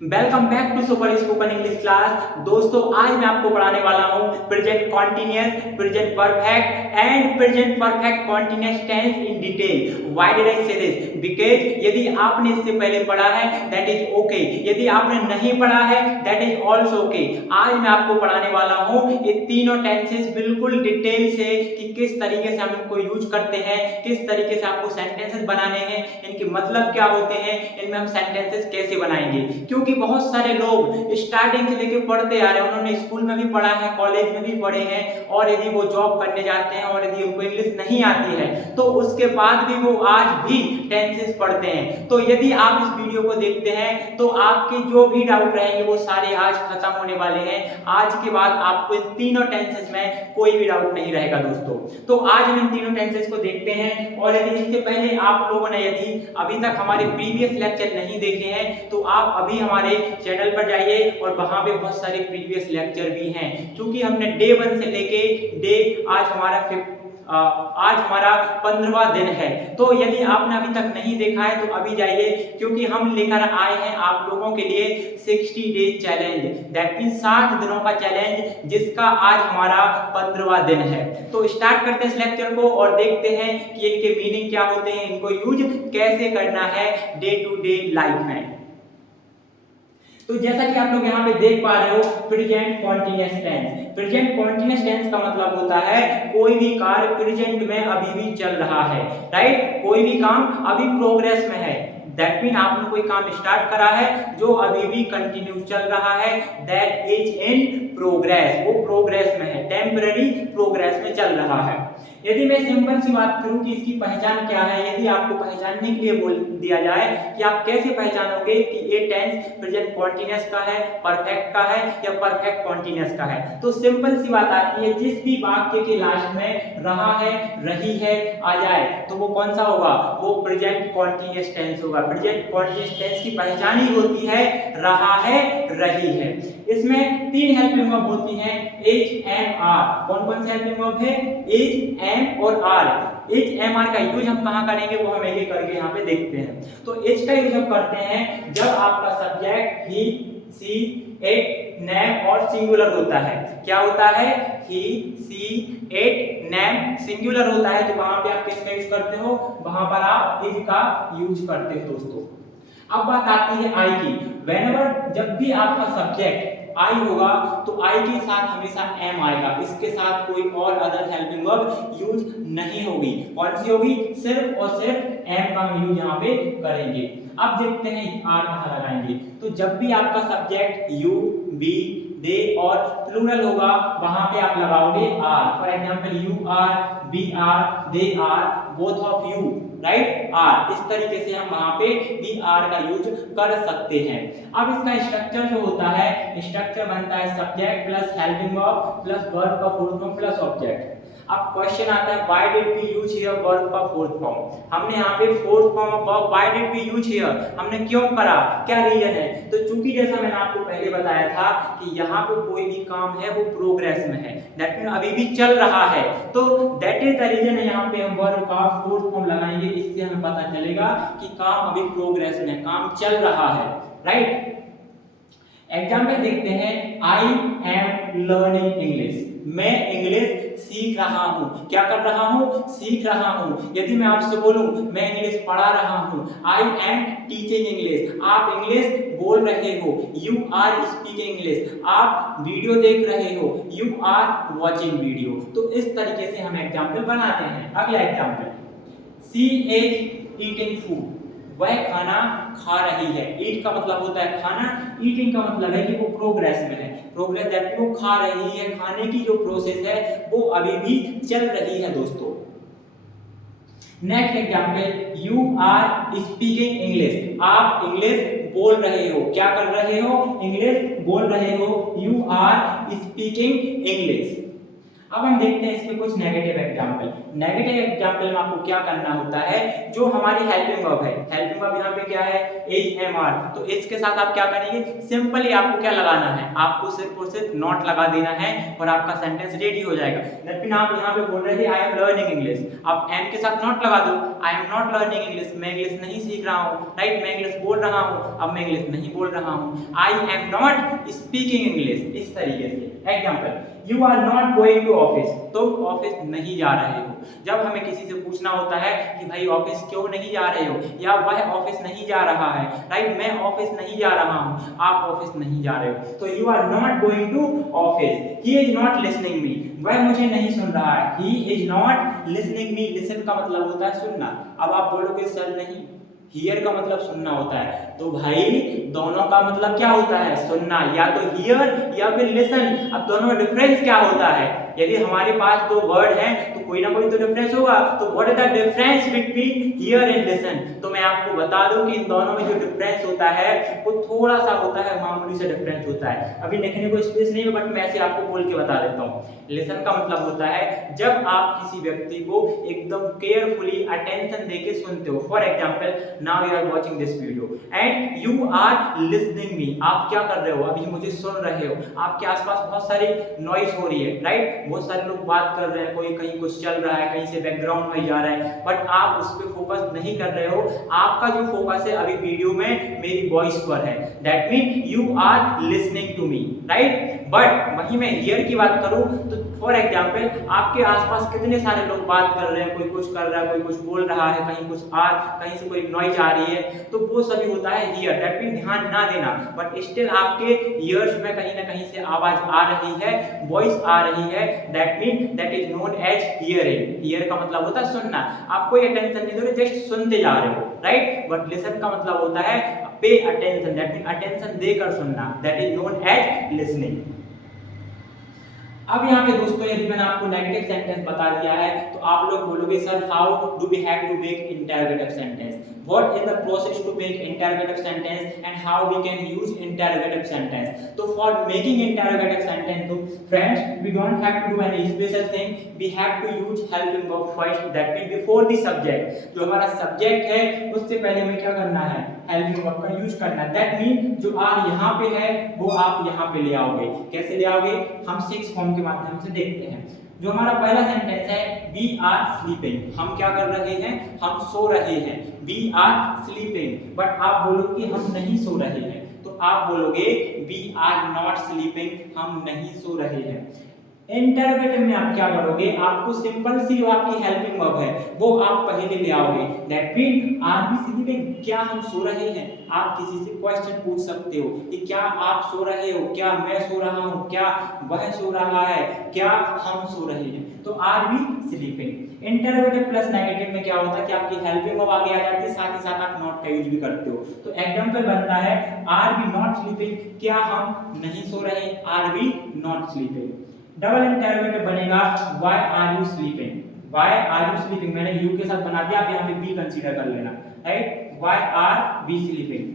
Welcome back to super spoken English class. दोस्तों, आज मैं आपको पढ़ाने वाला हूँ present continuous, present perfect and present perfect continuous tense in detail. Why did I say this? Because यदि आपने इससे पहले पढ़ा है दैट इज ओके, यदि आपने नहीं पढ़ा है दैट इज ऑल्सो ओके। आज मैं आपको पढ़ाने वाला हूँ ये तीनों टेंसेस बिल्कुल डिटेल से कि किस तरीके से हम इनको यूज करते हैं, किस तरीके से आपको सेंटेंसेस बनाने हैं, इनके मतलब क्या होते हैं, इनमें हम सेंटेंसेस कैसे बनाएंगे। क्योंकि बहुत सारे लोग स्टार्टिंग से लेकर पढ़ते आ रहे हैं, उन्होंने स्कूल में भी पढ़ा है, कॉलेज में भी पढ़े हैं, और यदि वो जॉब करने जाते हैं और यदि उनको इंग्लिश नहीं आती है तो उसके बाद भी वो आज भी टेंसेस पढ़ते हैं। तो यदि आप इस वीडियो को देखते हैं तो आपके जो भी डाउट रहेंगे वो सारे आज खत्म होने वाले हैं। आज के बाद आपको इन तीनों टेंसेस में कोई भी डाउट नहीं रहेगा दोस्तों। तो आज हम इन तीनों टेंसेस को देखते हैं, और यदि इससे पहले आप लोगों ने यदि अभी तक हमारे प्रीवियस लेक्चर नहीं देखे हैं तो आप अभी हमारे चैनल पर जाइए, और वहां पे बहुत सारे प्रीवियस लेक्चर भी हैं। क्योंकि हमने डे 1 से लेके आज हमारा 15वां दिन है। तो यदि आपने अभी तक नहीं देखा है तो अभी जाइए, क्योंकि हम लेकर आए हैं आप लोगों के लिए 60 डेज चैलेंज, दैट मीन 60 दिनों का चैलेंज, जिसका आज हमारा 15वां दिन है। तो स्टार्ट करते हैं इस लेक्चर को और देखते हैं कि इनके मीनिंग क्या होते हैं, इनको यूज कैसे करना है डे टू डे लाइफ में। तो जैसा कि आप लोग यहाँ पे देख पा रहे हो, present continuous tense. Present continuous tense का मतलब होता है कोई भी कार्य प्रेजेंट में अभी भी चल रहा है, राइट। कोई भी काम अभी प्रोग्रेस में है, दैट मीन आपने कोई काम स्टार्ट करा है जो अभी भी कंटिन्यू चल रहा है, दैट इज इन प्रोग्रेस, वो प्रोग्रेस में है, टेम्पररी प्रोग्रेस में चल रहा है। यदि मैं सिंपल सी बात करूं कि इसकी पहचान क्या है, यदि आपको पहचानने के लिए बोल दिया जाए कि आप कैसे पहचानोगे कि ये टेंस प्रेजेंट कॉन्टिन्यूअस का है, परफेक्ट का है या परफेक्ट कॉन्टिन्यूअस का है, तो सिंपल सी बात आती है, जिस भी वाक्य के लास्ट में रहा है, रही है आ जाए तो वो कौन सा होगा, वो प्रेजेंट कॉन्टिन्यूअस टेंस होगा। प्रेजेंट कॉन्टिन्यूअस टेंस की पहचान ही होती है रहा है, रही है। इसमें तीन हेल्पिंग वर्ब होती हैं, एज, एम, आर। कौन कौन से हेल्पिंग वर्ब है? एज, एम और आर। एज, एम, आर का यूज हम कहां करेंगे वो हम एक करके यहाँ पे देखते हैं। तो एज का यूज हम करते हैं जब आपका subject he, she, it, name और सिंगुलर होता है। क्या होता है? He, she, it, name singular होता है, तो वहां पे आप किसका यूज करते हो? वहां पर आप इज का यूज करते हो दोस्तों। अब बात आती है आई की। व्हेनेवर, जब भी आपका सब्जेक्ट आई होगा तो आई के साथ हमेशा एम आएगा, इसके साथ कोई और अदर हेल्पिंग वर्ब यूज नहीं होगी। कौन सी होगी? सिर्फ और सिर्फ एम का हम यूज यहाँ पे करेंगे। अब देखते हैं आर कहाँ लगाएंगे। तो जब भी आपका सब्जेक्ट यू, बी, दे और प्लूरल होगा वहां पे आप लगाओगे are. For example you are, we are, they are, both of you, right, are. इस तरीके से हम वहां पे दी आर का यूज कर सकते हैं। अब इसका स्ट्रक्चर जो होता है, स्ट्रक्चर बनता है subject plus helping verb plus verb का फोर्थ फॉर्म प्लस ऑब्जेक्ट। अब क्वेश्चन आता है why did we use here verb का फोर्थ फॉर्म। हमने यहाँ पे fourth form of verb why did we use here, हमने क्यों करा, क्या रीजन है? तो चूंकि जैसा मैंने आपको पहले बताया था कि यहाँ पे कोई भी काम है वो प्रोग्रेस में है, दैट मीन अभी भी चल रहा है, तो दैट इज द रीजन है यहाँ पे हम वर्ब का फोर्थ फॉर्म लगाएंगे। इससे हमें पता चलेगा कि काम अभी प्रोग्रेस में है, काम चल रहा है, राइट। एग्जाम्पल देखते हैं, आई एम लर्निंग इंग्लिश, मैं इंग्लिश सीख रहा हूँ। क्या कर रहा हूँ? सीख रहा हूँ। यदि मैं आपसे बोलूं मैं इंग्लिश पढ़ा रहा हूँ, आई एम टीचिंग इंग्लिश, आप इंग्लिश बोल रहे हो। यू आर स्पीकिंग इंग्लिश, आप वीडियो देख रहे हो। You are watching video. तो इस तरीके से हम एग्जाम्पल बनाते हैं। अगला example, she is eating food, वह खाना खा रही है। ईट का मतलब होता है खाना, ईटिंग का मतलब है कि वो प्रोग्रेस में है, प्रोग्रेस दैट वो खा रही है, खाने की जो प्रोसेस है वो अभी भी चल रही है दोस्तों। Next example, you are speaking English, आप इंग्लिश बोल रहे हो। क्या कर रहे हो? इंग्लिश बोल रहे हो। You are speaking English. अब हम देखते हैं इसके कुछ नेगेटिव एग्जांपल। नेगेटिव एग्जाम्पल में आपको क्या करना होता है, जो हमारी हेल्पिंग वर्ब है, हेल्पिंग वर्ब यहाँ पे क्या है, एज एम आर, तो इसके साथ आप क्या करेंगे, सिंपली आपको क्या लगाना है, आपको सिर्फ और सिर्फ नॉट लगा देना है और आपका सेंटेंस रेडी हो जाएगा। लेकिन आप यहाँ पे बोल रहे थे आई एम लर्निंग इंग्लिश, आप एम के साथ नॉट लगा दो, आई एम नॉट लर्निंग इंग्लिश, मैं इंग्लिश नहीं सीख रहा हूँ, राइट, मैं इंग्लिश बोल रहा हूँ, अब मैं इंग्लिश नहीं बोल रहा हूँ, I am not speaking English, इस तरीके से। Example, you are not going to office, तो ऑफिस नहीं जा रहे हो। जब हमें किसी से पूछना होता है कि भाई ऑफिस क्यों नहीं जा रहे हो, या वह ऑफिस नहीं जा रहा है, राइट, मैं ऑफिस नहीं जा रहा हूँ, आप ऑफिस नहीं जा रहे हो, तो you are not going to office, he is not listening me, वह मुझे नहीं सुन रहा है, he is not listening me, listen का मतलब होता है सुनना। अब आप बोलोगे सर नहीं, हियर का मतलब सुनना होता है, तो भाई दोनों का मतलब क्या होता है, सुनना, या तो हियर या फिर लिसन। अब दोनों में डिफरेंस क्या होता है, यदि हमारे पास दो वर्ड हैं तो कोई ना कोई तो डिफरेंस होगा, तो what is the difference between here and listen, तो मैं आपको बता दूं कि इन दोनों में जो डिफरेंस होता है वो थोड़ा सा होता है, मामूली से डिफरेंस होता है। अभी लिखने को स्पेस नहीं है, बट मैं ऐसे आपको बोल के बता देता हूँ। लिसन का मतलब होता है जब आप किसी व्यक्ति को एकदम केयरफुली अटेंशन देके सुनते हो। For example, now you are watching this video and you are listening me, आप क्या कर रहे हो, अभी मुझे सुन रहे हो, आपके आसपास बहुत सारी नॉइज हो रही है, राइट, बहुत सारे लोग बात कर रहे हैं, कोई कहीं कुछ चल रहा है, कहीं से बैकग्राउंड नॉइज आ रहा है, बट आप उस पर फोकस नहीं कर रहे हो, आपका जो फोकस है अभी वीडियो में मेरी वॉइस पर है, that mean you are listening to me, right. But वहीं मैं हियर की बात करूं तो फॉर एग्जाम्पल, आपके आसपास कितने सारे लोग बात कर रहे हैं, कोई कुछ कर रहा है, कोई कुछ बोल रहा है, कहीं से कोई नॉइज आ रही है, तो वो सभी होता है हियर, दैट मीन ध्यान ना देना, बट स्टिल आपके ईयर्स में कहीं ना कहीं से आवाज आ रही है, वॉइस आ रही है, that mean that is known as hearing. Hear का मतलब होता है सुनना, आप कोई अटेंशन नहीं दे रहे, जस्ट सुनते जा रहे हो, राइट। बट लिसन का मतलब होता है pay attention, that mean attention देकर सुनना, that is known as listening. अब यहाँ पे दोस्तों यदि मैंने आपको नेगेटिव सेंटेंस बता दिया है तो आप लोग बोलोगे sir how do we have to make interrogative sentence, what is the process to make interrogative sentence and how we can use interrogative sentence. तो फॉर मेकिंग इंटरोगेटिव सेंटेंस तो friends we don't have to do any special thing, we have to use helping verb first, that mean before the subject. जो हमारा subject है उससे पहले हमें क्या करना है, हेल्पिंग वर्ब का यूज करना है, दैट मीन जो आर यहाँ पे है वो आप यहाँ पे ले आओगे। कैसे ले आओगे, हम 6 फॉर्म के माध्यम से देखते हैं। जो हमारा पहला सेंटेंस है वी आर स्लीपिंग, हम क्या कर रहे हैं, हम सो रहे हैं, वी आर स्लीपिंग। बट आप बोलोगे हम नहीं सो रहे हैं, तो आप बोलोगे वी आर नॉट स्लीपिंग, हम नहीं सो रहे हैं। इंटरोगेटिव में आप क्या करोगे, आपको सिंपल सी जो आपकी हेल्पिंग वर्ब है वो आप पहले ले आओगे, that mean are we sleeping, क्या हम सो रहे हैं। आप किसी से क्वेश्चन पूछ सकते हो कि क्या आप सो रहे हो, क्या मैं सो रहा हूँ, क्या वह सो रहा है, क्या हम सो रहे हैं, तो are we sleeping. Interrogative plus negative में क्या होता है कि आपकी हेल्पिंग वर्ब आगे आ जाती है, साथ ही साथ आप नॉट का यूज भी करते हो। तो एग्जांपल बनता है आर वी नॉट स्लीपिंग, क्या हम नहीं सो रहे, are we not sleeping. Double interrogative बनेगा why are you sleeping, why are you sleeping, मैंने यू के साथ बना दिया, आप यहाँ पे बी कंसीडर कर लेना, right, why are we sleeping,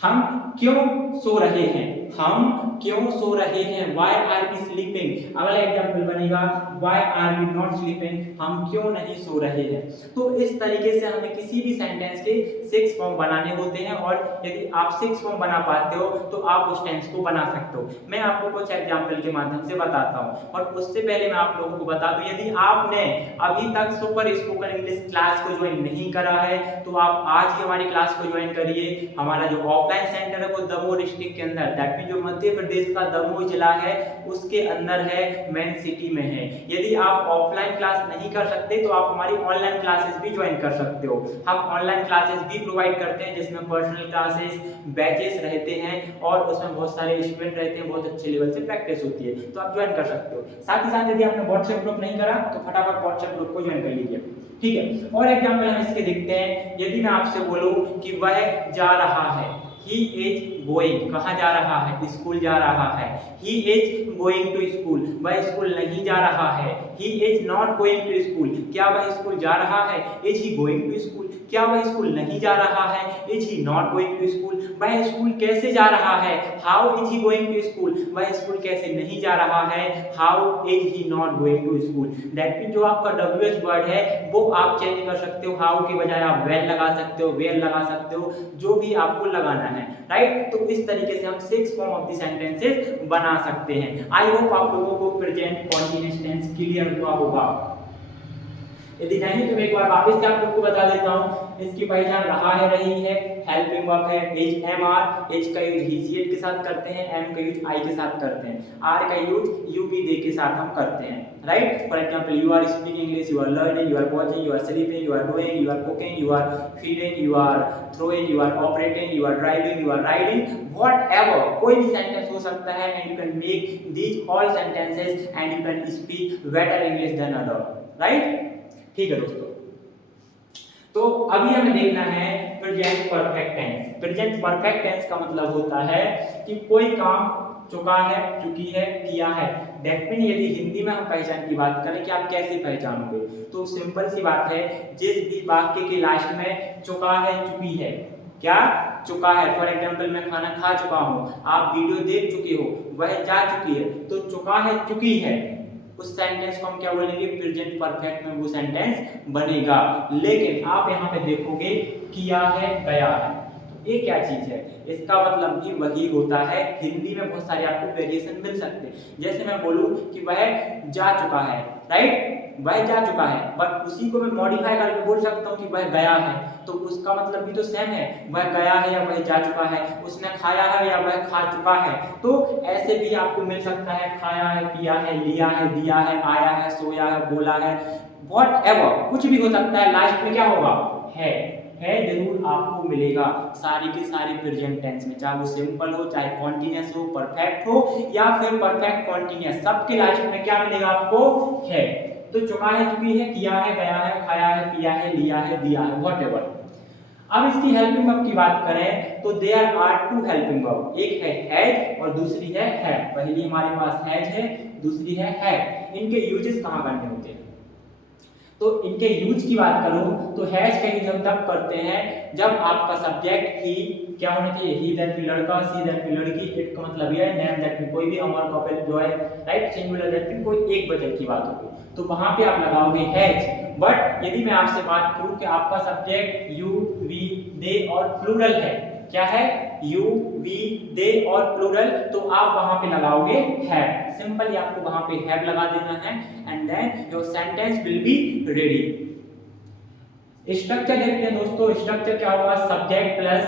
हम क्यों सो रहे हैं, हम क्यों सो रहे हैं, व्हाई आर वी स्लीपिंग। अगला एग्जांपल बनेगा why are we not sleeping, हम क्यों नहीं सो रहे हैं। तो इस तरीके से हमें किसी भी सेंटेंस के 6 फॉर्म बनाने होते हैं, और यदि आप 6 फॉर्म बना पाते हो तो आप उस टेंस को बना सकते हो। मैं आपको कुछ एग्जांपल के माध्यम से बताता हूं, और उससे पहले मैं आप लोगों को बता दूं, यदि आपने अभी तक सुपर स्पोकन इंग्लिश क्लास को ज्वाइन नहीं करा है तो आप आज ही हमारी क्लास को ज्वाइन करिए। हमारा जो ऑफलाइन सेंटर है वो दमोह डिस्ट्रिक्ट के अंदर, दैट मीन जो मध्य प्रदेश का दमोह जिला है उसके अंदर है, मेन सिटी में है। यदि आप ऑफलाइन क्लास नहीं कर सकते तो आप हमारी ऑनलाइन क्लासेस भी ज्वाइन कर सकते हो। हम ऑनलाइन क्लासेस भी प्रोवाइड करते हैं जिसमें पर्सनल क्लासेस, बैचेस रहते हैं, और उसमें बहुत सारे स्टूडेंट रहते हैं, बहुत अच्छे लेवल से प्रैक्टिस होती है, तो आप ज्वाइन कर सकते हो। साथ ही साथ यदि आपने व्हाट्सएप ग्रुप नहीं करा तो फटाफट व्हाट्सएप ग्रुप को ज्वाइन कर लीजिए, ठीक है। और एग्जाम्पल हम इसके देखते हैं, यदि मैं आपसे बोलूं कि वह जा रहा है, ही इज गोइंग, कहाँ जा रहा है, स्कूल जा रहा है। He is going to school, वह स्कूल नहीं जा रहा है। He is not going to school, क्या वह स्कूल जा रहा है। Is he going to school, क्या वह स्कूल नहीं जा रहा है। Is he not going to school, वह स्कूल कैसे जा रहा है। How is he going to school, वह स्कूल कैसे नहीं जा रहा है। How is he not going to school. That mean जो आपका WH वर्ड है वो आप चेंज कर सकते हो, हाउ के बजाय आप वेल लगा सकते हो, वेयर लगा सकते हो, जो भी आपको लगाना है, राइट। तो इस तरीके से हम 6 फॉर्म ऑफ द सेंटेंसेस बना सकते हैं। आई होप आप लोगों को प्रेजेंट कॉन्टिन्यूअस टेंस क्लियर हुआ होगा। यदि नहीं तो मैं एक बार वापस से आप लोग को बता देता हूँ। इसकी पहचान रहा है, रही है, हेल्पिंग वर्ब है, एज एम आर, एज का यूज ही सी एट के साथ करते हैं, एम का यूज आई के साथ करते हैं, आर का यूज यू बी दे के साथ हम करते हैं, right. For example you are speaking English, you are learning, you are watching, you are sleeping, you are doing, you are cooking, you are feeding, you are throwing, you are operating, you are driving, you are riding, whatever कोई भी sentence हो सकता है। And you can make these all sentences and you can speak better English than other, right. ठीक है दोस्तों, तो अभी हमें देखना है present perfect tense. Present perfect tense का मतलब होता है कि कोई काम चुका है, चुकी है, किया है। दैट मीन यदि हिंदी में हम पहचान की बात करें कि आप कैसे पहचानोगे, तो सिंपल सी बात है, जिस भी वाक्य के लास्ट में चुका है, चुकी है, क्या चुका है। फॉर एग्जांपल मैं खाना खा चुका हूँ, आप वीडियो देख चुके हो, वह जा चुकी है, तो चुका है, चुकी है, उस सेंटेंस को हम क्या बोलेंगे, प्रेजेंट परफेक्ट में वो सेंटेंस बनेगा। लेकिन आप यहाँ पे देखोगे किया है, गया है, तो ये क्या चीज है, इसका मतलब भी वही होता है। हिंदी में बहुत सारे आपको वेरिएशन मिल सकते हैं। जैसे मैं बोलूं कि वह जा चुका है, राइट, वह जा चुका है, बट उसी को मैं मॉडिफाई करके बोल सकता हूँ कि वह गया है, तो उसका मतलब भी तो सेम है, वह गया है या वह जा चुका है, उसने खाया है या वह खा चुका है। तो ऐसे भी आपको मिल सकता है, खाया है, पिया है, लिया है, दिया है, आया है, सोया है, बोला है, व्हाटएवर कुछ भी हो सकता है, लास्ट में क्या होगा, है जरूर आपको मिलेगा सारी की सारी प्रेजेंट टेंस में, चाहे वो सिंपल हो, चाहे कॉन्टिन्यूअस हो, परफेक्ट हो या फिर परफेक्ट कॉन्टिन्यूअस, सबके लास्ट में क्या मिलेगा आपको, है। तो चुका है, चुकी है, किया है, गया है, खाया है, पिया है, लिया है, दिया है, व्हाटएवर। अब इसकी हेल्पिंग वर्ब की बात करें तो देयर आर 2 हेल्पिंग वर्ब, एक है हैज और दूसरी है हैव। पहली हमारे पास हैज है, दूसरी है हैव। इनके यूजेस कहाँ करने होते हैं, तो इनके यूज की बात करूं तो हैज का यूज हम तब करते हैं जब आपका सब्जेक्ट ही क्या होना चाहिए, ही दैट भी लड़का, सी दैट भी लड़की, इट का मतलब ये है, नेम दैट भी कोई भी अमर कपल जो है, राइट, सिंगुलर दैट भी कोई एक वचन की बात होगी, तो वहां पे आप लगाओगे हैज। बट यदि मैं आपसे बात करूं कि आपका सब्जेक्ट यू, वी, दे और प्लूरल है, क्या है, यू, वी, दे और प्लूरल, तो आप वहां पे लगाओगे हैव। सिंपली आपको वहां पे हैव लगा देना है and then your sentence will be ready. Structure देखते हैं दोस्तों, स्ट्रक्चर क्या होगा, subject plus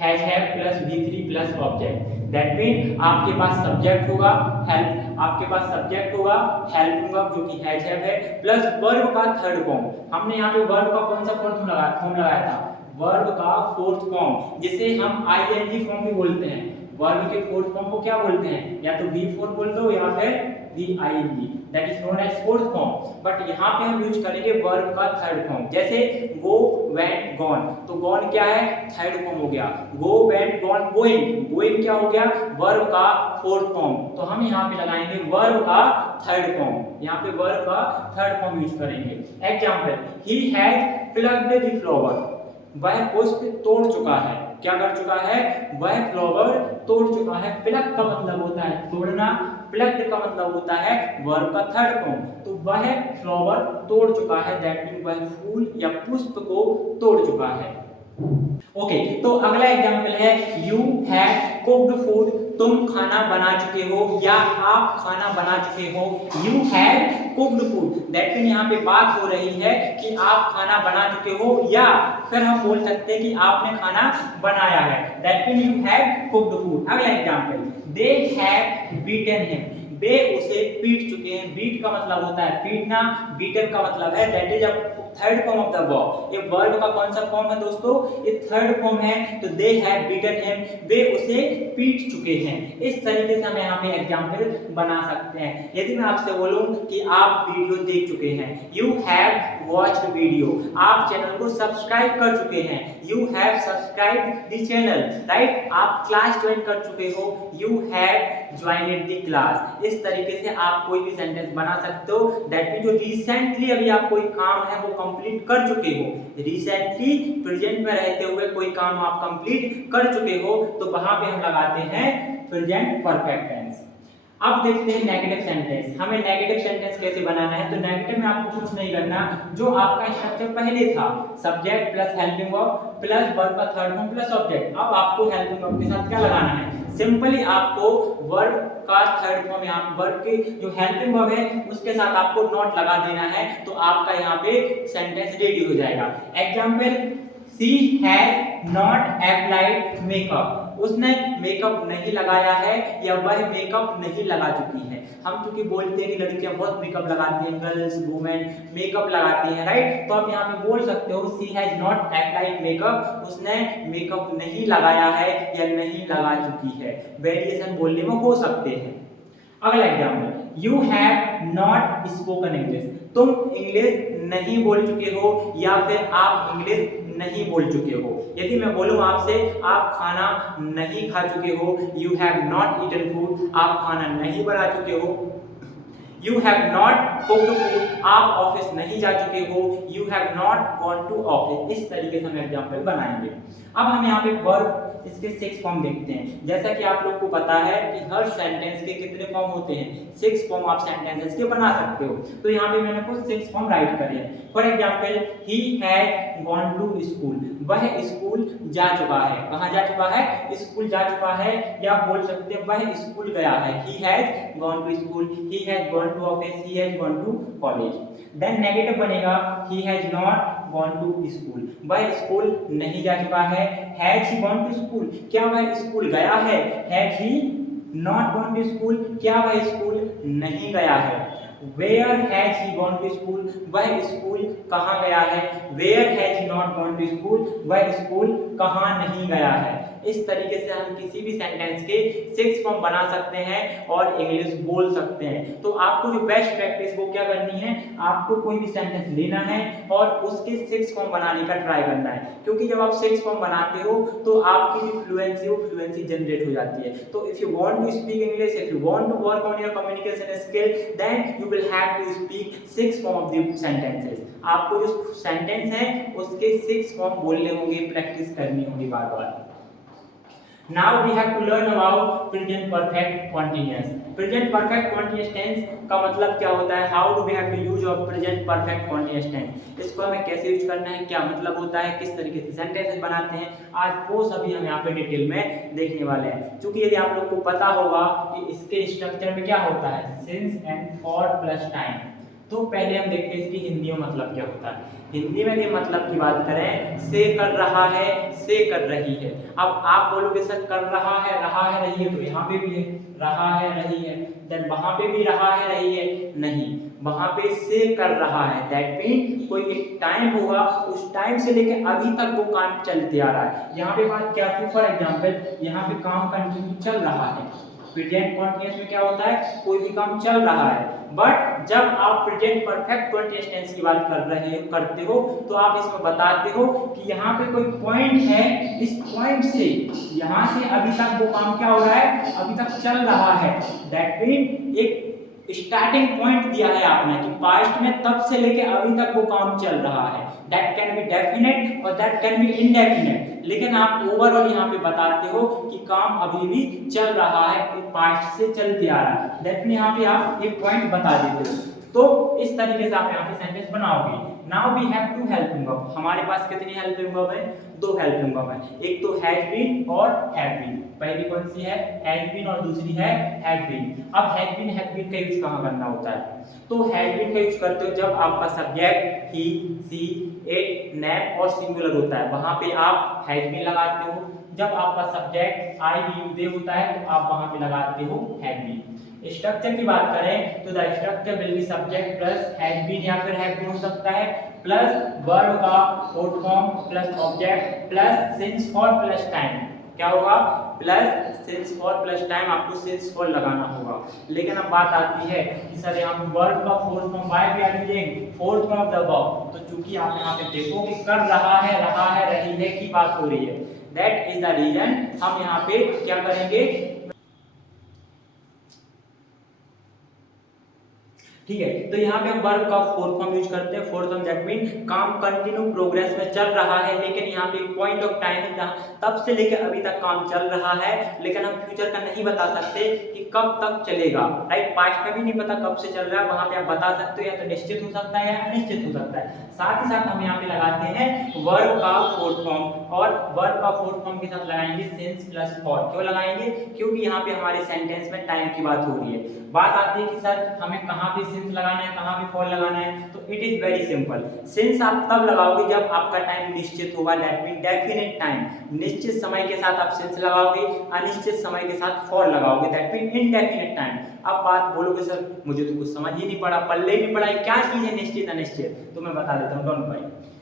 has have plus V3 plus object. That mean आपके पास सब्जेक्ट होगा, हेल्प, आपके पास सब्जेक्ट होगा, हेल्पिंग वर्ब जो कि हैज हैव है, प्लस वर्ब का थर्ड फॉर्म। हमने यहाँ पे वर्ब का कौन सा फॉर्म लगाया था, वर्ब का फोर्थ फॉर्म, जिसे हम आईएनजी फॉर्म भी बोलते हैं। वर्ब के फोर्थ फॉर्म को क्या बोलते हैं, या तो V4 बोल दो या फिर VING, that is known as fourth form. But यहाँ पे हम यूज करेंगे वर्ब का थर्ड फॉर्म, जैसे गो, वेंट, गॉन, तो गॉन क्या है, थर्ड फॉर्म हो गया, गो, वेंट, गॉन, गोइंग, गोइंग क्या हो गया, वर्ब का फोर्थ फॉर्म, तो हम यहाँ पे लगाएंगे वर्ब का थर्ड फॉर्म, यहाँ पे वर्ब का थर्ड फॉर्म यूज करेंगे। Example, he has plucked the flower, वह पुष्प तोड़ चुका है, क्या कर चुका है, वह फ्लावर तोड़ चुका है। प्लग का मतलब होता है तोड़ना, प्लग्ड का मतलब होता है वर्ब का थर्ड फॉर्म, तो वह फ्लावर तोड़ चुका है, दैट मीन वह फूल या पुष्प को तोड़ चुका है। ओके, तो अगला एग्जांपल है यू हैव कुक्ड फूड, तुम खाना बना चुके हो या आप खाना बना चुके हो। You have cooked food, that mean यहाँ पे बात हो रही है कि आप खाना बना चुके हो, या फिर हम बोल सकते हैं कि आपने खाना बनाया है, that mean you have cooked food. अगला example, they have beaten him, वे उसे पीट चुके हैं। बीट का मतलब होता है पीटना, बीटन का मतलब है that is third form of the verb. ये वर्ब का कौन सा फॉर्म है दोस्तों? ये थर्ड फॉर्म है। तो दे हैव बीटन हिम, वे उसे पीट चुके हैं। इस तरीके से हम यहाँ पे एग्जाम्पल बना सकते हैं। यदि मैं आपसे बोलूं कि आप वीडियो देख चुके हैं, यू हैव वॉच्ड वीडियो, आप चैनल को सब्सक्राइब कर चुके हैं, you have subscribe the channel, right, आप क्लास ज्वाइन कर चुके हो, यू हैव ज्वाइनेड द क्लास। इस तरीके से आप कोई भी सेंटेंस बना सकते हो। दैट मीन जो रिसेंटली अभी आप कोई काम है वो कंप्लीट कर चुके हो, रिसेंटली प्रेजेंट में रहते हुए कोई काम आप कंप्लीट कर चुके हो, तो वहां पे हम लगाते हैं प्रेजेंट परफेक्ट टेंस। अब देखते हैं नेगेटिव सेंटेंस। हमें नेगेटिव सेंटेंस कैसे बनाना है? तो नेगेटिव में आपको कुछ नहीं करना, जो आपका स्ट्रक्चर पहले था, subject plus helping verb plus verb का थर्ड फॉर्म प्लस ऑब्जेक्ट। अब आपको हेल्पिंग वर्ब के साथ क्या लगाना है? सिंपली आपको वर्ब का थर्ड फॉर्म, यहाँ वर्ब के जो हेल्पिंग वर्ब है उसके साथ आपको नॉट लगा देना है, तो आपका यहाँ पे सेंटेंस रेडी हो जाएगा। Example, she has not applied makeup, उसने मेकअप नहीं लगाया है या वह मेकअप नहीं लगा चुकी है। हम क्योंकि बोलते हैं कि लड़कियां बहुत मेकअप लगाती हैं, गर्ल्स वुमेन मेकअप लगाती हैं, राइट, तो आप यहाँ पे बोल सकते हो she has not applied makeup, उसने मेकअप नहीं लगाया है या नहीं लगा चुकी है। वेरिएशन बोलने में हो सकते हैं। अगला example, you have not spoken English, तुम इंग्लिश नहीं बोल चुके हो या फिर आप इंग्लिश नहीं बोल चुके हो। यदि मैं बोलूं आपसे आप खाना नहीं खा चुके हो, you have not eaten food, आप खाना नहीं बना चुके हो, you have not cooked food, आप ऑफिस नहीं जा चुके हो, you have not gone to office. इस तरीके से हम एग्जाम्पल बनाएंगे। अब हम यहाँ पे वर्ब इसके 6 फॉर्म देखते हैं। जैसा कि आप लोग को पता है कि हर सेंटेंस के कितने फॉर्म होते हैं, 6 फॉर्म आप सेंटेंसेस के बना सकते हो। तो यहाँ पे मैंने कुछ 6 फॉर्म राइट करे हैं। For example, he had gone to school, वह स्कूल जा चुका है। कहाँ जा चुका है? स्कूल जा चुका है। या बोल सकते हैं वह स्कूल गया है, he has gone to school, he has gone to office, he has gone to college. Then negative बनेगा, he has not gone to school, वह स्कूल नहीं जा चुका है। Has he gone to school, क्या वह स्कूल गया है? Has he not gone to school, क्या वह स्कूल नहीं गया है। Where has he gone to school, वह स्कूल कहाँ गया है। Where has he not gone to school, वह स्कूल कहाँ नहीं गया है। इस तरीके से हम किसी भी सेंटेंस के 6 फॉर्म बना सकते हैं और इंग्लिश बोल सकते हैं। तो आपको जो बेस्ट प्रैक्टिस वो क्या करनी है, आपको कोई भी सेंटेंस लेना है और उसके 6 फॉर्म बनाने का ट्राई करना है। क्योंकि जब आप 6 फॉर्म बनाते हो तो आपकी जो फ्लुएंसी वो फ्लुएंसी जनरेट हो जाती है। तो if you want to speak English, if you want to work on your communication skill, then you will have to speak 6 form of the sentences. आपको जो सेंटेंस है उसके 6 फॉर्म बोलने होंगे, प्रैक्टिस करनी होगी बार बार। Now we have to learn about present perfect continuous. Present perfect continuous tense का मतलब क्या होता है? How do we have to use of present perfect continuous tense? इसको हमें कैसे यूज करना है, क्या मतलब होता है, किस तरीके से सेंटेंस बनाते हैं, आज वो सभी हम यहाँ पे डिटेल में देखने वाले हैं। क्योंकि यदि आप लोग को पता होगा कि इसके स्ट्रक्चर में क्या होता है, since and for plus time. तो पहले हम देखते हैं इसकी हिंदी में मतलब क्या होता है। हिंदी में यदि मतलब की बात करें, से कर रहा है, से कर रही है। अब आप बोलोगे सर कर रहा है रही है, तो यहाँ पे भी है रहा है रही है, देन वहां पे भी रहा है रही है, नहीं, वहां पे से कर रहा है। दैट मीन कोई एक टाइम होगा, उस टाइम से लेके अभी तक वो काम चलते आ रहा है। यहाँ पे बात क्या थी, फॉर एग्जाम्पल यहाँ पे काम कंटिन्यू चल रहा है। प्रेजेंट कॉन्टिन्यूअस में क्या होता है, कोई भी काम चल रहा है। बट जब आप प्रेजेंट परफेक्ट कॉन्टिन्यूअस टेंस की बात करते हो तो आप इसमें बताते हो कि यहाँ पे कोई पॉइंट है, इस पॉइंट से यहाँ से अभी तक वो काम क्या हो रहा है, अभी तक चल रहा है। दैट मीन एक स्टार्टिंग पॉइंट दिया है आपने कि पास्ट में तब से लेके अभी तक वो काम चल रहा है। दैट कैन बी डेफिनेट और दैट कैन बी इनडेफिनेट, लेकिन आप ओवरऑल यहाँ पे बताते हो कि काम अभी भी चल रहा है, पास्ट से चलते आ रहा है। दैट मीन यहाँ पे आप एक पॉइंट बता देते हो। तो इस तरीके से आप यहाँ पे सेंटेंस बनाओगे। Now we have to helping verb. हमारे पास कितनी हेल्पिंग वर्ब है, 2 हेल्पिंग वर्ब है, एक तो हैज बीन और हैव बीन। पहली कौन सी है, हैज बीन, और दूसरी है हैव बीन। अब हैज बीन का यूज कहाँ करना होता है, तो हैज बीन का यूज करते हो जब आपका subject he, she, it, name और सिंगुलर होता है, वहां पे आप हैज बीन लगाते हो। जब आपका subject I we you they होता है तो आप वहां पे लगाते हो हैव बीन। स्ट्रक्चर की बात करें तो the structure will be subject plus has been या फिर हैव बीन हो सकता है, प्लस वर्ब का fourth form plus object plus since for plus time. क्या होगा? Plus since for plus time, आपको सिंस फॉर लगाना होगा। लेकिन अब बात आती है कि सर यहाँ पे वर्ब का fourth form why we are using fourth form of the verb, तो चूंकि आप यहाँ पे देखो कि कर रहा है, रही है की बात हो रही है, दैट इज द रीजन हम यहाँ पे क्या करेंगे, ठीक है। तो यहाँ पे हम वर्ब का फोर्थ फॉर्म यूज करते हैं। फोर्थ फॉर्म दैट मीन काम कंटिन्यू प्रोग्रेस में चल रहा है, लेकिन यहाँ पे पॉइंट ऑफ टाइम है जहाँ तब से लेकर अभी तक काम चल रहा है, लेकिन हम फ्यूचर का नहीं बता सकते कि कब तक चलेगा, राइट। पास्ट में भी नहीं पता कब से चल रहा है, वहां पे आप बता सकते हो या तो निश्चित हो सकता है या अनिश्चित हो सकता है। साथ ही साथ हम यहाँ पे लगाते हैं वर्ब का फोर्थ फॉर्म, और वर्ब का फोर्थ फॉर्म के साथ लगाएंगे सिंस प्लस फॉर। क्यों लगाएंगे? क्योंकि यहाँ पे हमारे सेंटेंस में टाइम की बात हो रही है। बात आती है कि सर हमें कहाँ पे सिंस लगाना है, कहाँ पे फॉर लगाना है, तो it is very simple. Since आप तब लगाओगे जब आपका टाइम निश्चित होगा, दैट मीन डेफिनेट टाइम। निश्चित समय के साथ आप सिंस लगाओगे, अनिश्चित समय के साथ फॉर लगाओगे, दैट मीन इनडेफिनेट टाइम। अब बात बोलोगे सर मुझे तो कुछ समझ ही नहीं पड़ा, पल्ले ही नहीं पड़ा, क्या चीज है निश्चित अनिश्चित, तो मैं बता देता हूँ, डोंट वरी।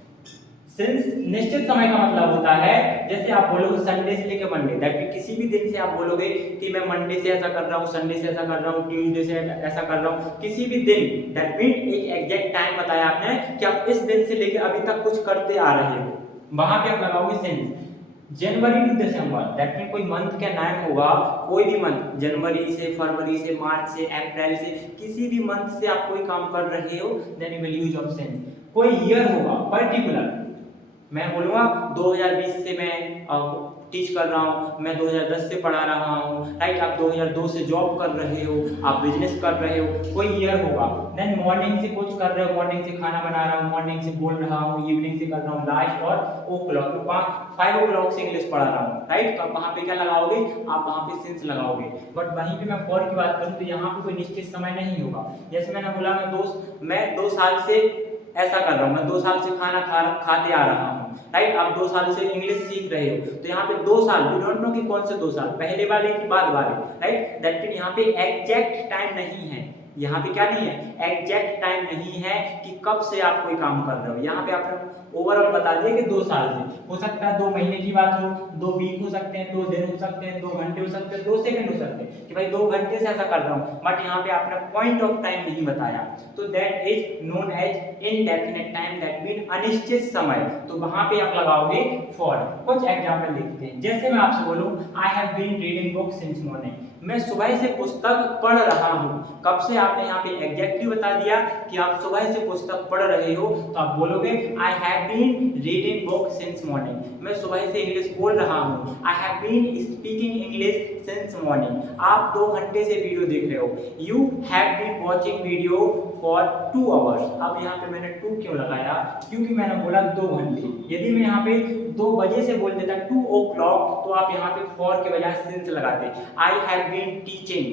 सिंस निश्चित समय का मतलब होता है, जैसे आप बोलोगे संडे से लेकर मंडे, दैट मीन किसी भी दिन से आप बोलोगे कि मैं मंडे से ऐसा कर रहा हूँ, संडे से ऐसा कर रहा हूँ, ट्यूसडे से ऐसा कर रहा हूँ, किसी भी दिन, दैट मीन एक एग्जैक्ट टाइम बताया आपने कि आप इस दिन से लेकर अभी तक कुछ करते आ रहे हो, वहां पे आप लगाओगे since. January to December, that mean कोई मंथ का नाम होगा, कोई भी मंथ, जनवरी से फरवरी से मार्च से अप्रैल से, किसी भी मंथ से आप कोई काम कर रहे हो, then you will use of since. कोई ईयर होगा पर्टिकुलर, मैं बोलूँगा 2020 से मैं टीच कर रहा हूँ, मैं 2010 से पढ़ा रहा हूँ, राइट। आप 2002 से जॉब कर रहे हो, आप बिजनेस कर रहे हो, कोई ईयर होगा। देन मॉर्निंग से कुछ कर रहे हो, मॉर्निंग से खाना बना रहा हूँ, मॉर्निंग से बोल रहा हूँ, इवनिंग से कर रहा हूँ, लास्ट और ओ क्लॉक 5 o'clock से इंग्लिश पढ़ा रहा हूँ, राइट। तो वहाँ पे क्या लगाओगे? आप वहाँ पे सिंस लगाओगे। बट वहीं पे मैं फॉर की बात करूँ तो यहाँ पे कोई निश्चित समय नहीं होगा। जैसे मैंने बोला मैं 2 साल से ऐसा कर रहा हूँ, मैं 2 साल से खाना खाते आ रहा हूँ, राइट। आप 2 साल से इंग्लिश सीख रहे हो, तो यहाँ पे 2 साल, यू डोंट नो कि कौन से 2 साल, पहले वाले की बाद वाले, राइट। दैट मीन यहाँ पे एग्जैक्ट टाइम नहीं है, यहाँ पे क्या नहीं है, एग्जैक्ट टाइम नहीं है कि कब से आप कोई काम कर रहे हो। यहाँ पे आपने ओवरऑल बता दिया कि 2 साल से, हो सकता है 2 महीने की बात हो, 2 वीक हो सकते हैं, 2 दिन हो सकते हैं, 2 घंटे हो सकते हैं, 2 सेकंड हो सकते हैं कि भाई 2 घंटे से ऐसा कर रहा हूँ, बट यहाँ पे आपने पॉइंट ऑफ टाइम नहीं बताया, तो that is known as indefinite time, that mean अनिश्चित समय। तो वहां पे आप लगाओगे फॉर। कुछ एग्जांपल देखते हैं। जैसे मैं आपसे बोलूं I have been reading book since morning, मैं सुबह से पुस्तक पढ़ रहा हूँ। कब से? आपने यहाँ पे एग्जैक्टली बता दिया कि आप सुबह से पुस्तक पढ़ रहे हो, तो आप बोलोगे I have been reading book since morning, मैं सुबह से इंग्लिश बोल रहा हूँ। I have been speaking English since morning, आप 2 घंटे से वीडियो देख रहे हो। You have been watching video for 2 hours. अब यहाँ पे मैंने 2 क्यों लगाया? क्योंकि मैंने बोला 2 घंटे। यदि मैं यहाँ पे 2 बजे से बोल देता 2 o'clock, तो आप यहाँ पे फॉर के बजाय सिंस लगाते। I have been teaching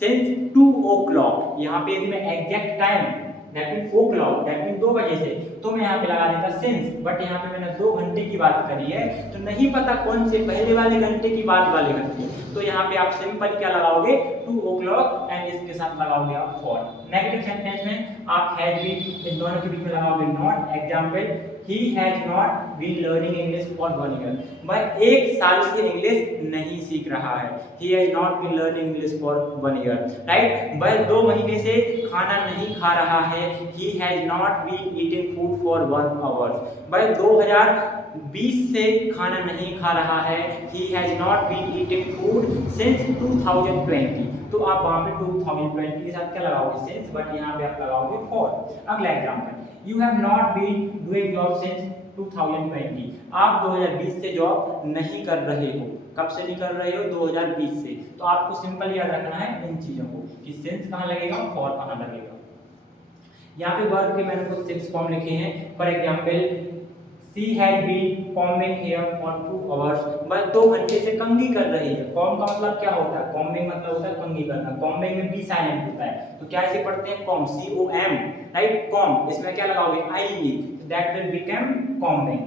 since 2 o'clock, यहाँ पे यदि मैं exact time that mean o'clock, that mean 2 बजे से, तो मैं यहाँ पे लगा देता सिंस। बट यहाँ पे मैंने 2 घंटे की बात करी है, तो नहीं पता कौन से, पहले वाले घंटे की बाद वाले घंटे, तो यहाँ पे आप सिंपल क्या लगाओगे? 2 o'clock एंड इसके साथ लगाओगे आप फॉर। नेगेटिव सेंटेंस में आप हैज बीन, इन दोनों के बीच में लगाओगे not. Example he has not been learning English for 1 year, वह 1 साल से इंग्लिश नहीं सीख रहा है। He has not been learning English for 1 year, right. वह 2 महीने से खाना नहीं खा रहा है। He has not been eating food for 1 hour, वह 2020 से खाना नहीं खा रहा है। He has not been eating food since 2020, तो आप वहां पे 2020 के साथ क्या लगाओगे? सिंस, बट यहाँ पे आप लगाओगे फॉर। अगला example, you have not been doing job since 2020, आप 2020 से जॉब नहीं कर रहे हो। कब से नहीं कर रहे हो? 2020 से। तो आपको सिंपल याद रखना है इन चीजों को कि सिंस कहाँ लगेगा, फॉर कहाँ लगेगा। यहाँ पे वर्ब के मैंने कुछ 6 फॉर्म लिखे हैं। For example she had been combing hair for 2 hours, वह 2 घंटे से कंघी कर रही है। कॉम का मतलब क्या होता है? कॉम्बिंग मतलब होता है कंघी करना। कॉम्बिंग में बी साइलेंट होता है, तो क्या इसे पढ़ते हैं? Com, COM, right. कॉम, इसमें क्या लगाओगे? IE, that will become combing.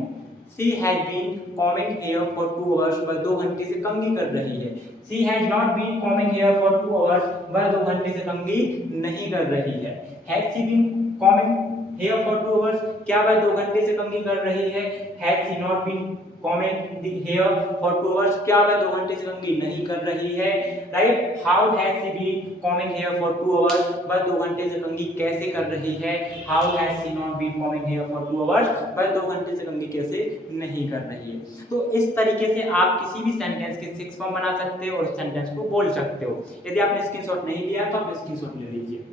She has been coming here for 2 hours, वह 2 घंटे से कंघी कर रही है। She has not been coming here for 2 hours, वह 2 घंटे से कंघी नहीं कर रही है। Has she been coming here for 2 hours, क्या वह 2 घंटे से कंघी कर रही है। Has she not been coming here for 2 hours, क्या वह 2 घंटे से कंघी नहीं कर रही है। Right, how has she been coming here for 2 hours, वह 2 घंटे से कंघी कैसे कर रही है। How has she not been coming here for 2 hours, वह 2 घंटे से कंघी कैसे नहीं कर रही है। तो इस तरीके से आप किसी भी सेंटेंस के 6 फॉर्म बना सकते हो और उस सेंटेंस को बोल सकते हो। यदि आपने स्क्रीनशॉट नहीं लिया तो आप स्क्रीनशॉट ले लीजिए।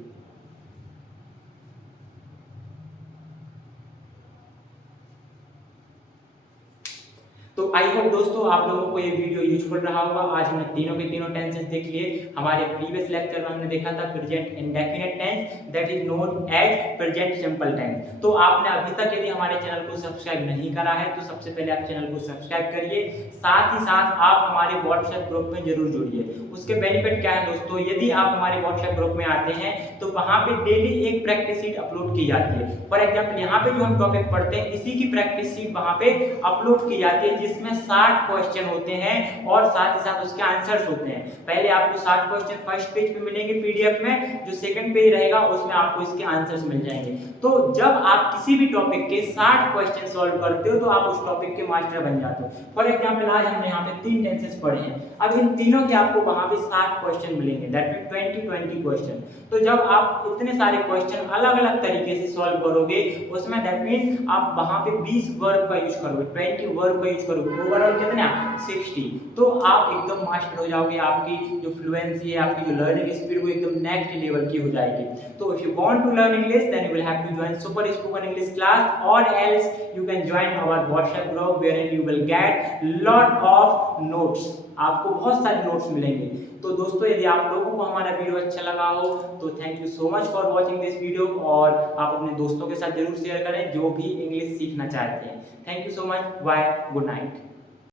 तो आई होप दोस्तों आप लोगों को ये वीडियो यूजफुल रहा होगा। आज हमने तीनों के तीनों टेंसेस देख लिए। हमारे प्रीवियस लेक्चर में हमने देखा था present indefinite tense, that is known as present simple tense. तो आपने अभी तक यदि हमारे चैनल को सब्सक्राइब नहीं करा है तो सबसे पहले आप चैनल को सब्सक्राइब करिए, साथ ही साथ आप हमारे व्हाट्सएप ग्रुप में जरूर जुड़िए। उसके बेनिफिट क्या है दोस्तों, यदि आप हमारे व्हाट्सएप ग्रुप में आते हैं तो वहाँ पे डेली एक प्रैक्टिस शीट अपलोड की जाती है। फॉर एग्जाम्पल यहाँ पे जो हम टॉपिक पढ़ते हैं इसी की प्रैक्टिस शीट वहाँ पे अपलोड की जाती है, जिसमें 60 क्वेश्चन होते हैं और साथ ही साथ उसके आंसर्स होते हैं। पहले आपको 60 क्वेश्चन फर्स्ट पेज पे मिलेंगे पीडीएफ में, जो सेकंड पेज रहेगा उसमें आपको इसके आंसर्स मिल जाएंगे। तो जब आप किसी भी टॉपिक के 60 क्वेश्चन सॉल्व करते हो तो आप उस टॉपिक के मास्टर बन जाते हो। फॉर एग्जाम्पल आज हमने यहाँ पे 3 टेंसेस पढ़े हैं, अब इन तीनों के आपको वहाँ पे 60 क्वेश्चन मिलेंगे, दैट मीन 20 क्वेश्चन। तो जब आप इतने सारे क्वेश्चन अलग अलग तरीके से सॉल्व करोगे उसमें दैट मीन आप वहाँ पे 20 वर्ब का यूज करोगे, 20 वर्ब का यूज करोगे, ओवरऑल कितना 60। तो आप एकदम मास्टर हो जाओगे, आपकी जो फ्लुएंसी है, आपकी जो लर्निंग स्पीड वो एकदम नेक्स्ट लेवल की हो जाएगी। तो if you want to learn English then you will have to join super spoken English class, और else you can join our WhatsApp group wherein you will get lot of notes. आपको बहुत सारे notes मिलेंगे। तो दोस्तों यदि आप लोगों को हमारा वीडियो अच्छा लगा हो तो thank you so much for watching this video, और आप अपने दोस्तों के साथ जरूर शेयर करें जो भी इंग्लिश सीखना चाहते हैं। Thank you so much, bye, good night.